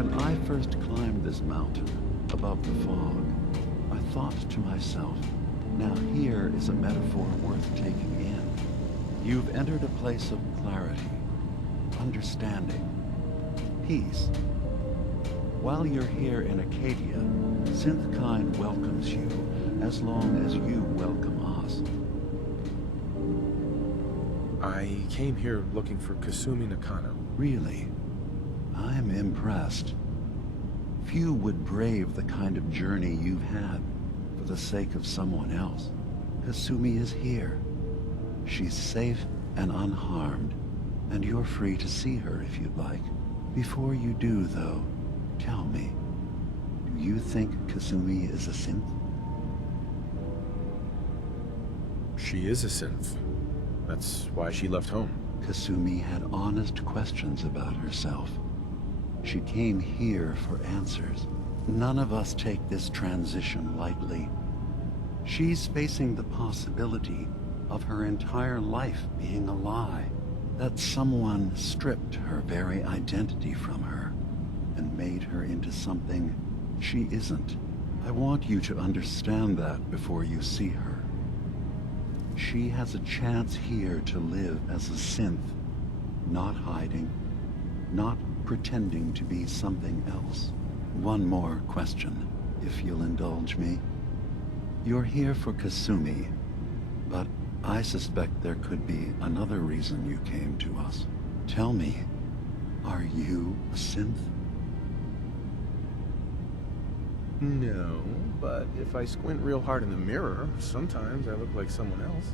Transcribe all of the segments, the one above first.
When I first climbed this mountain above the fog, I thought to myself, now here is a metaphor worth taking in. You've entered a place of clarity, understanding, peace. While you're here in Acadia, Synthkind welcomes you as long as you welcome us. I came here looking for Kasumi Nakano. Really? I'm impressed. Few would brave the kind of journey you've had for the sake of someone else. Kasumi is here. She's safe and unharmed, and you're free to see her if you'd like. Before you do, though, tell me, do you think Kasumi is a synth? She is a synth. That's why she left home. Kasumi had honest questions about herself. She came here for answers. None of us take this transition lightly. She's facing the possibility of her entire life being a lie, that someone stripped her very identity from her and made her into something she isn't. I want you to understand that before you see her. She has a chance here to live as a synth, not hiding, not pretending to be something else. One more question, if you'll indulge me. You're here for Kasumi, but I suspect there could be another reason you came to us. Tell me, are you a synth? No, but if I squint real hard in the mirror, sometimes I look like someone else.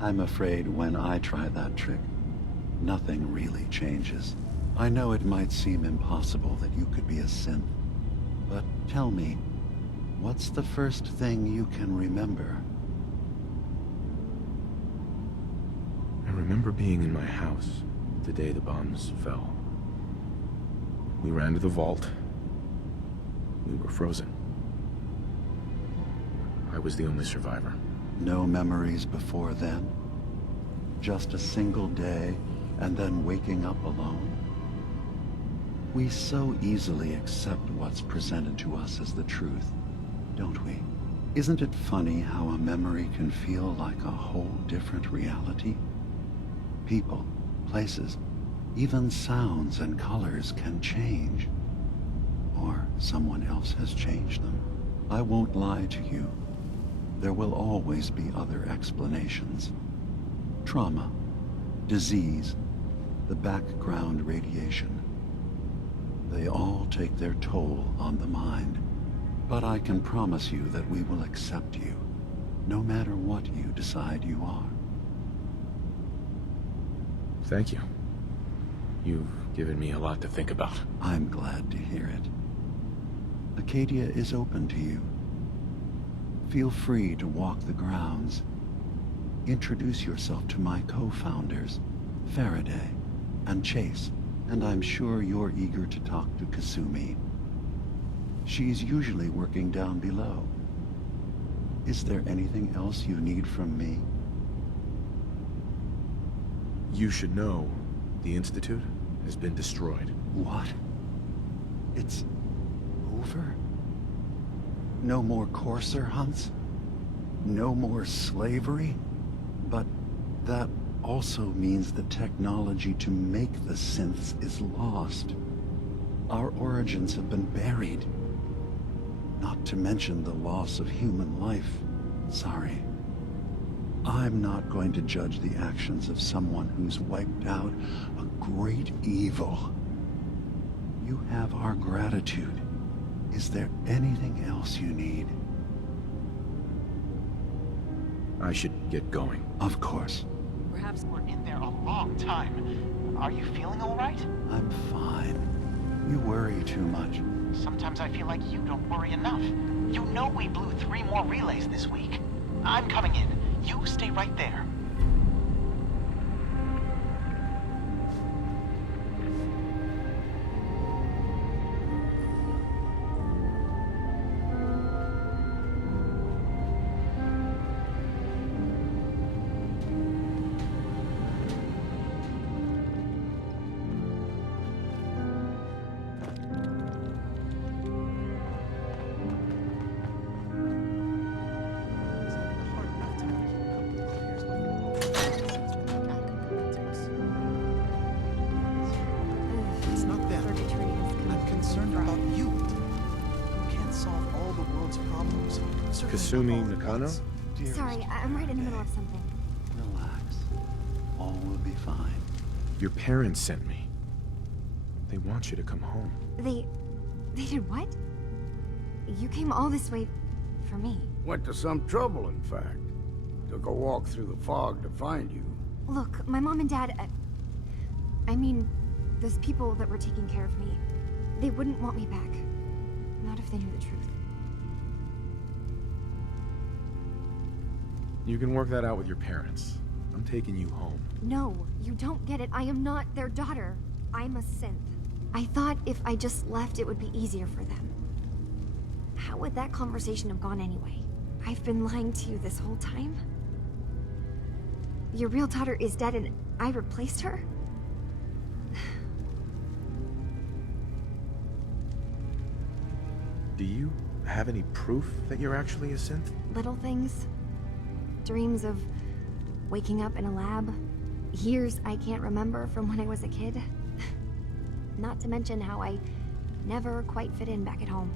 I'm afraid when I try that trick, nothing really changes. I know it might seem impossible that you could be a synth, but tell me, what's the first thing you can remember? I remember being in my house the day the bombs fell. We ran to the vault. We were frozen. I was the only survivor. No memories before then? Just a single day and then waking up alone? We so easily accept what's presented to us as the truth, don't we? Isn't it funny how a memory can feel like a whole different reality? People, places, even sounds and colors can change. Or someone else has changed them. I won't lie to you. There will always be other explanations. Trauma, disease, the background radiation. They all take their toll on the mind. But I can promise you that we will accept you, no matter what you decide you are. Thank you. You've given me a lot to think about. I'm glad to hear it. Acadia is open to you. Feel free to walk the grounds. Introduce yourself to my co-founders, Faraday and Chase, and I'm sure you're eager to talk to Kasumi. She's usually working down below. Is there anything else you need from me? You should know, the Institute has been destroyed. What? It's over? No more courser hunts? No more slavery? But that also means the technology to make the synths is lost. Our origins have been buried. Not to mention the loss of human life. Sorry. I'm not going to judge the actions of someone who's wiped out a great evil. You have our gratitude. Is there anything else you need? I should get going. Of course. Perhaps we're in there a long time. Are you feeling all right? I'm fine. You worry too much. Sometimes I feel like you don't worry enough. You know we blew 3 more relays this week. I'm coming in. You stay right there. all the world's problems. Certainly Kasumi not all at Nakano? once. Dearest Sorry, I'm right in the middle of something. Relax. All will be fine. Your parents sent me. They want you to come home. They did what? You came all this way for me. Went to some trouble, in fact. Took a walk through the fog to find you. Look, my mom and dad, I mean, those people that were taking care of me, they wouldn't want me back. Not if they knew the truth. You can work that out with your parents. I'm taking you home. No, you don't get it. I am not their daughter. I'm a synth. I thought if I just left, it would be easier for them. How would that conversation have gone anyway? I've been lying to you this whole time? Your real daughter is dead and I replaced her? Do you have any proof that you're actually a synth? Little things. Dreams of waking up in a lab. Years I can't remember from when I was a kid. Not to mention how I never quite fit in back at home.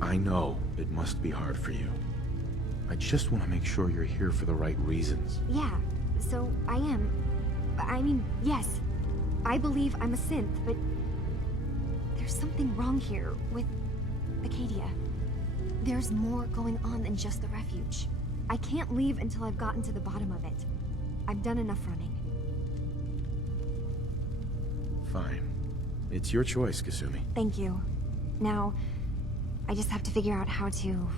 I know it must be hard for you. I just want to make sure you're here for the right reasons. Yeah, so I am. I mean, yes. I believe I'm a synth, but there's something wrong here with Acadia. There's more going on than just the refuge. I can't leave until I've gotten to the bottom of it. I've done enough running. Fine. It's your choice, Kasumi. Thank you. Now, I just have to figure out how to...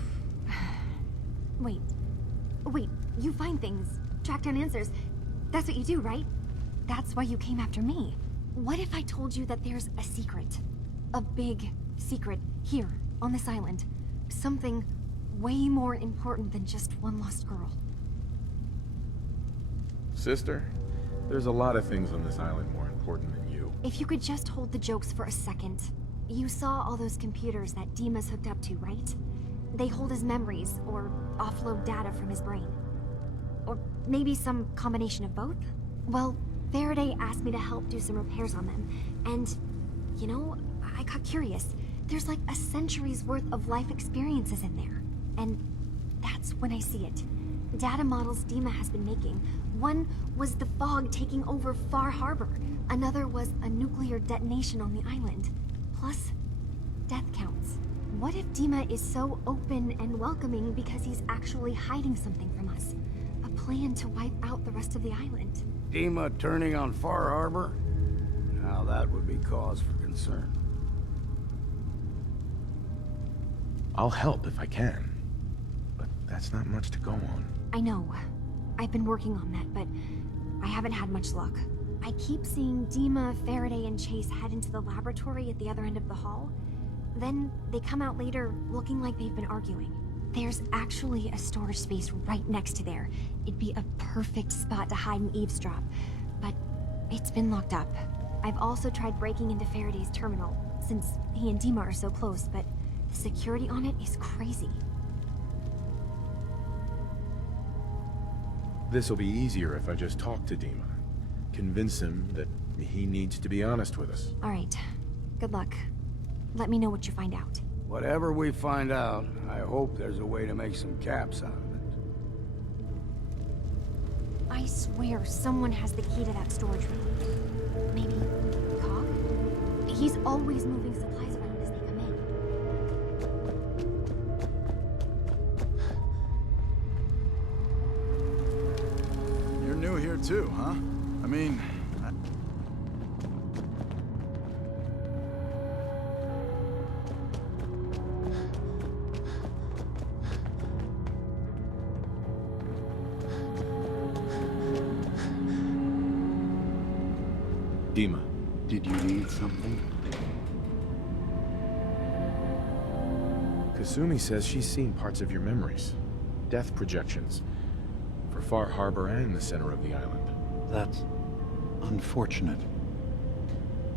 Wait. Wait, you find things, track down answers. That's what you do, right? That's why you came after me. What if I told you that there's a secret? A big secret here, on this island. Something way more important than just one lost girl. Sister, there's a lot of things on this island more important than you. If you could just hold the jokes for a second. You saw all those computers that Dima's hooked up to, right? They hold his memories, or offload data from his brain. Or maybe some combination of both? Well, Faraday asked me to help do some repairs on them, and, you know, I got curious. There's like a century's worth of life experiences in there. And that's when I see it. Data models Dima has been making. One was the fog taking over Far Harbor. Another was a nuclear detonation on the island. Plus, death counts. What if Dima is so open and welcoming because he's actually hiding something from us? A plan to wipe out the rest of the island. Dima turning on Far Harbor? Now that would be cause for concern. I'll help if I can. But that's not much to go on. I know. I've been working on that, but I haven't had much luck. I keep seeing Dima, Faraday, and Chase head into the laboratory at the other end of the hall. Then they come out later looking like they've been arguing. There's actually a storage space right next to there. It'd be a perfect spot to hide and eavesdrop, but it's been locked up. I've also tried breaking into Faraday's terminal, since he and Dima are so close, but the security on it is crazy. This'll be easier if I just talk to Dima. Convince him that he needs to be honest with us. All right. Good luck. Let me know what you find out. Whatever we find out, I hope there's a way to make some caps out of it. I swear someone has the key to that storage room. Maybe Cog? He's always moving supplies around as they come in. You're new here too, huh? I mean... Dima. Did you need something? Kasumi says she's seen parts of your memories. Death projections. For Far Harbor and the center of the island. That's unfortunate.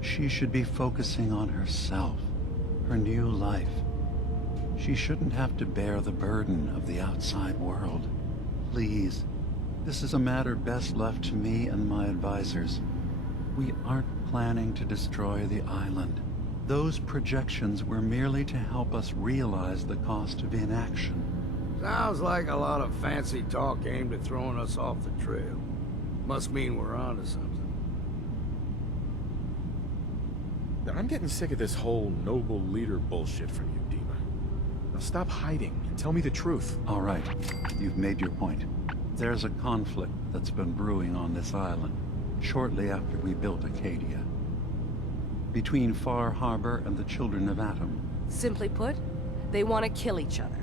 She should be focusing on herself, her new life. She shouldn't have to bear the burden of the outside world. Please, this is a matter best left to me and my advisors. We aren't planning to destroy the island. Those projections were merely to help us realize the cost of inaction. Sounds like a lot of fancy talk aimed at throwing us off the trail. Must mean we're onto something. I'm getting sick of this whole noble leader bullshit from you, Dima. Now stop hiding and tell me the truth. All right, you've made your point. There's a conflict that's been brewing on this island, shortly after we built Acadia. Between Far Harbor and the Children of Atom. Simply put, they want to kill each other,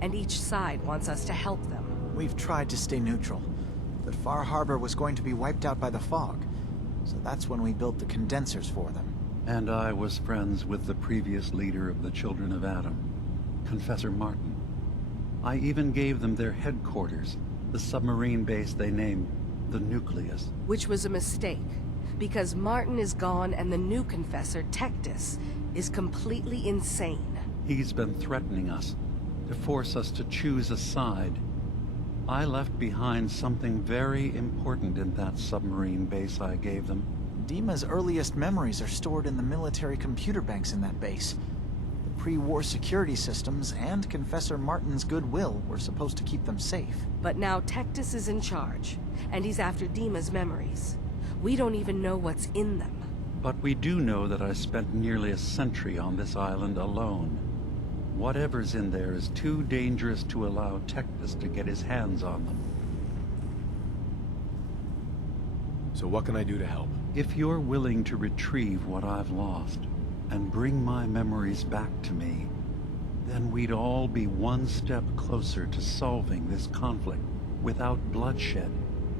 and each side wants us to help them. We've tried to stay neutral, but Far Harbor was going to be wiped out by the fog, so that's when we built the condensers for them. And I was friends with the previous leader of the Children of Atom, Confessor Martin. I even gave them their headquarters, the submarine base they named the Nucleus. Which was a mistake, because Martin is gone and the new Confessor, Tectus, is completely insane. He's been threatening us, to force us to choose a side. I left behind something very important in that submarine base I gave them. Dima's earliest memories are stored in the military computer banks in that base. The pre-war security systems and Confessor Martin's goodwill were supposed to keep them safe. But now Tectus is in charge, and he's after Dima's memories. We don't even know what's in them. But we do know that I spent nearly a century on this island alone. Whatever's in there is too dangerous to allow Tectus to get his hands on them. So what can I do to help? If you're willing to retrieve what I've lost and bring my memories back to me, then we'd all be one step closer to solving this conflict without bloodshed.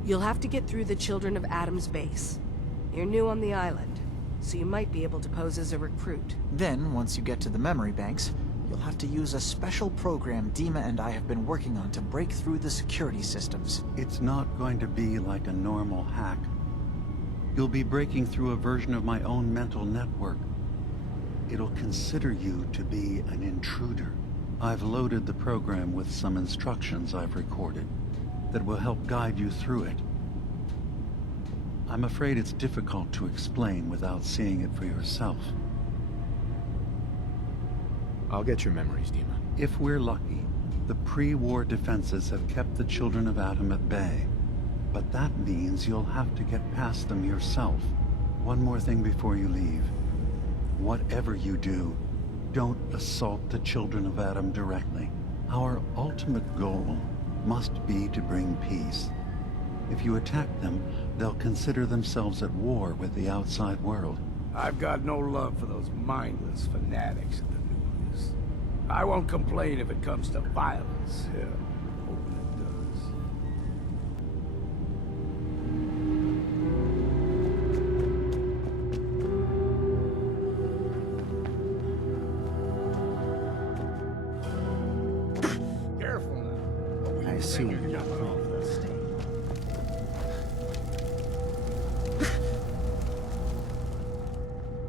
You'll have to get through the Children of Atom's base. You're new on the island, so you might be able to pose as a recruit. Then, once you get to the memory banks, you'll have to use a special program Dima and I have been working on to break through the security systems. It's not going to be like a normal hack. You'll be breaking through a version of my own mental network. It'll consider you to be an intruder. I've loaded the program with some instructions I've recorded that will help guide you through it. I'm afraid it's difficult to explain without seeing it for yourself. I'll get your memories, Dima. If we're lucky, the pre-war defenses have kept the Children of Atom at bay. But that means you'll have to get past them yourself. One more thing before you leave. Whatever you do, don't assault the Children of Atom directly. Our ultimate goal must be to bring peace. If you attack them, they'll consider themselves at war with the outside world. I've got no love for those mindless fanatics at the Nucleus. I won't complain if it comes to violence. Yeah, hoping it does. Careful now. I assume you're not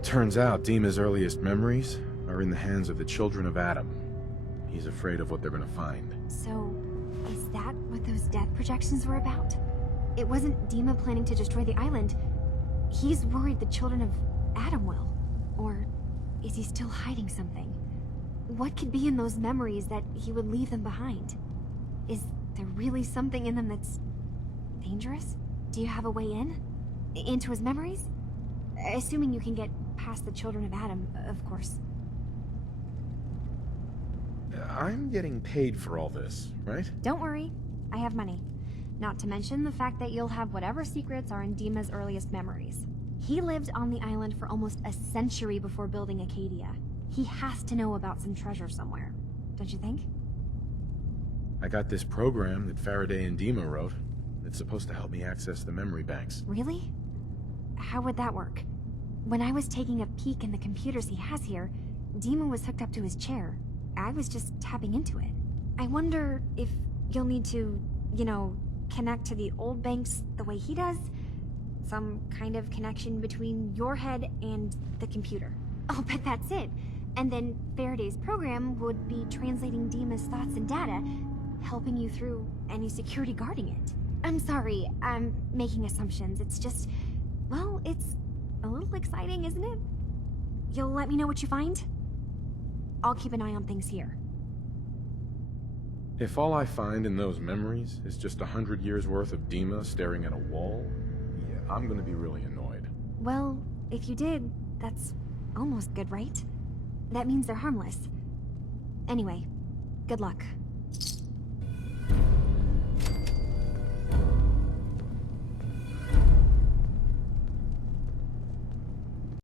Turns out Dima's earliest memories are in the hands of the Children of Atom. He's afraid of what they're gonna find. So, is that what those death projections were about? It wasn't Dima planning to destroy the island. He's worried the Children of Atom will. Or is he still hiding something? What could be in those memories that he would leave them behind? Is there really something in them that's dangerous? Do you have a way in? Into his memories? Assuming you can get past the Children of Atom, of course. I'm getting paid for all this, right? Don't worry, I have money. Not to mention the fact that you'll have whatever secrets are in Dima's earliest memories. He lived on the island for almost a century before building Acadia. He has to know about some treasure somewhere, don't you think? I got this program that Faraday and Dima wrote. It's supposed to help me access the memory banks. Really? How would that work? When I was taking a peek in the computers he has here, Dima was hooked up to his chair. I was just tapping into it. I wonder if you'll need to, connect to the old banks the way he does? Some kind of connection between your head and the computer. Oh, but that's it. And then Faraday's program would be translating Dima's thoughts and data, helping you through any security guarding it. I'm sorry, I'm making assumptions. It's just, well, it's a little exciting, isn't it? You'll let me know what you find? I'll keep an eye on things here. If all I find in those memories is just 100 years worth of Dima staring at a wall, yeah, I'm gonna be really annoyed. Well, if you did, that's almost good, right? That means they're harmless. Anyway, good luck.